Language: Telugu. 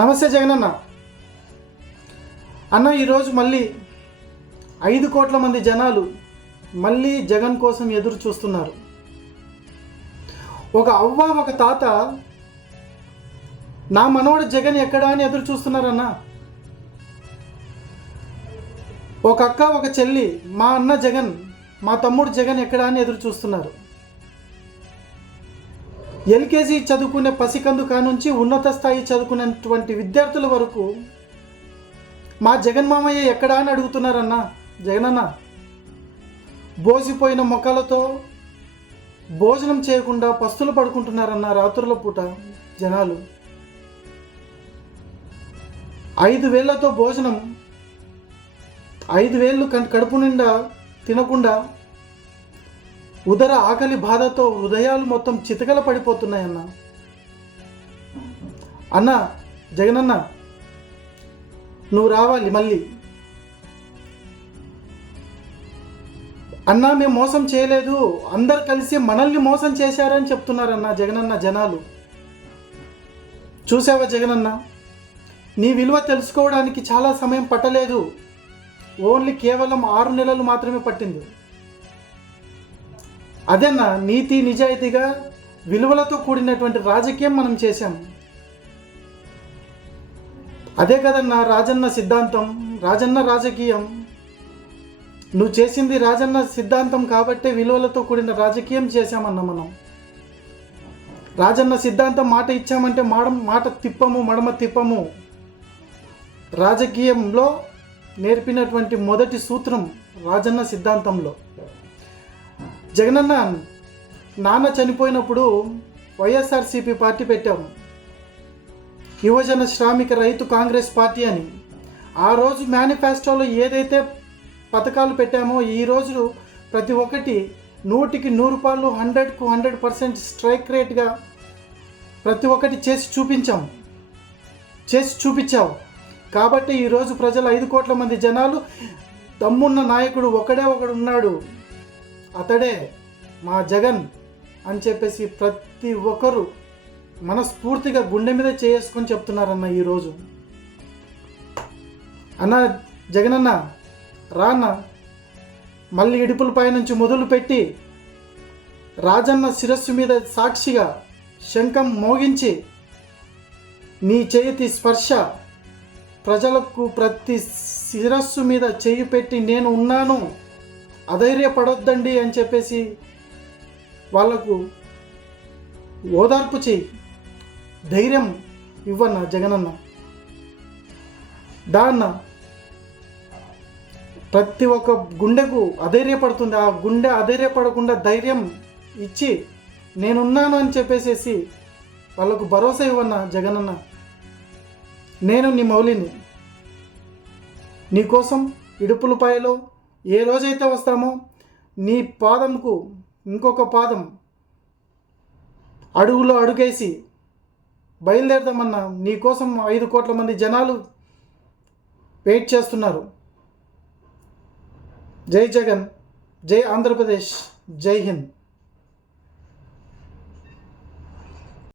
నమస్తే జగనన్న. అన్న, ఈరోజు మళ్ళీ 5 కోట్ల మంది జనాలు మళ్ళీ జగన్ కోసం ఎదురు చూస్తున్నారు. ఒక అవ్వ ఒక తాత నా మనవడు జగన్ ఎక్కడా అని ఎదురు చూస్తున్నారన్న. ఒక అక్క ఒక చెల్లి మా అన్న జగన్, మా తమ్ముడు జగన్ ఎక్కడా అని ఎదురు చూస్తున్నారు. ఎల్కేజీ చదువుకునే పసికందు కానుంచి ఉన్నత స్థాయి చదువుకునేటువంటి విద్యార్థుల వరకు మా జగన్ మామయ్య ఎక్కడా అని అడుగుతున్నారన్న. జగనన్న, బోసిపోయిన మొక్కలతో భోజనం చేయకుండా పస్తులు పడుకుంటున్నారన్న రాత్రుల పూట జనాలు. 5,000తో భోజనం, 5,000 కడుపు నిండా తినకుండా ఉదర ఆకలి బాధతో హృదయాలు మొత్తం చితకల పడిపోతున్నాయన్న. అన్న జగనన్న, నువ్వు రావాలి మళ్ళీ. అన్నా, మేము మోసం చేయలేదు, అందరు కలిసి మనల్ని మోసం చేశారని చెప్తున్నారన్న జగనన్న జనాలు. చూసావా జగనన్న, నీ విలువ తెలుసుకోవడానికి చాలా సమయం పట్టలేదు, ఓన్లీ కేవలం 6 నెలలు మాత్రమే పట్టింది. అదేనా నీతి నిజాయితీగా విలువలతో కూడినటువంటి రాజకీయం మనం చేశాం. అదే కదన్నా రాజన్న సిద్ధాంతం, రాజన్న రాజకీయం. నువ్వు చేసింది రాజన్న సిద్ధాంతం కాబట్టే విలువలతో కూడిన రాజకీయం చేశామన్న మనం. రాజన్న సిద్ధాంతం మాట ఇచ్చామంటే మాట తిప్పము, మడమ తిప్పము. రాజకీయంలో నేర్పినటువంటి మొదటి సూత్రం రాజన్న సిద్ధాంతంలో. జగనన్న, నాన్న చనిపోయినప్పుడు వైఎస్ఆర్సీపీ పార్టీ పెట్టాము, యువజన శ్రామిక రైతు కాంగ్రెస్ పార్టీ అని. ఆ రోజు మేనిఫెస్టోలో ఏదైతే పథకాలు పెట్టామో ఈరోజు ప్రతి ఒక్కటి 100కి 100 రూపాయలు, 100కు 100% స్ట్రైక్ రేట్గా ప్రతి ఒక్కటి చేసి చూపించావు. కాబట్టి ఈరోజు ప్రజలు 5 కోట్ల మంది జనాలు దమ్మున్న నాయకుడు ఒకడే ఒకడు ఉన్నాడు, అతడే మా జగన్ అని చెప్పేసి ప్రతి ఒక్కరూ మనస్ఫూర్తిగా గుండె మీద చేసుకొని చెప్తున్నారన్న ఈరోజు. అన్న జగనన్న, రాన్న, మళ్ళీ ఇడుపులపై నుంచి మొదలుపెట్టి రాజన్న శిరస్సు మీద సాక్షిగా శంఖం మోగించి నీ చేతి స్పర్శ ప్రజలకు ప్రతి శిరస్సు మీద చేయి పెట్టి నేను ఉన్నాను, అధైర్యపడొద్దండి అని చెప్పేసి వాళ్లకు ఓదార్పు చేయి, ధైర్యం ఇవ్వన్న జగనన్న. దాన్న ప్రతి ఒక్క గుండెకు అధైర్యపడుతుంది, ఆ గుండె అధైర్యపడకుండా ధైర్యం ఇచ్చి నేనున్నాను అని చెప్పేసేసి వాళ్ళకు భరోసా ఇవ్వన్న జగనన్న. నేను నీ మౌలిని, నీకోసం ఇడుపులపాయలో ఏ రోజైతే వస్తామో నీ పాదంకు ఇంకొక పాదం అడుగులో అడుగేసి బయలుదేరదామన్నా. నీకోసం 5 కోట్ల మంది జనాలు వెయిట్ చేస్తున్నారు. జై జగన్, జై ఆంధ్రప్రదేశ్, జై హింద్.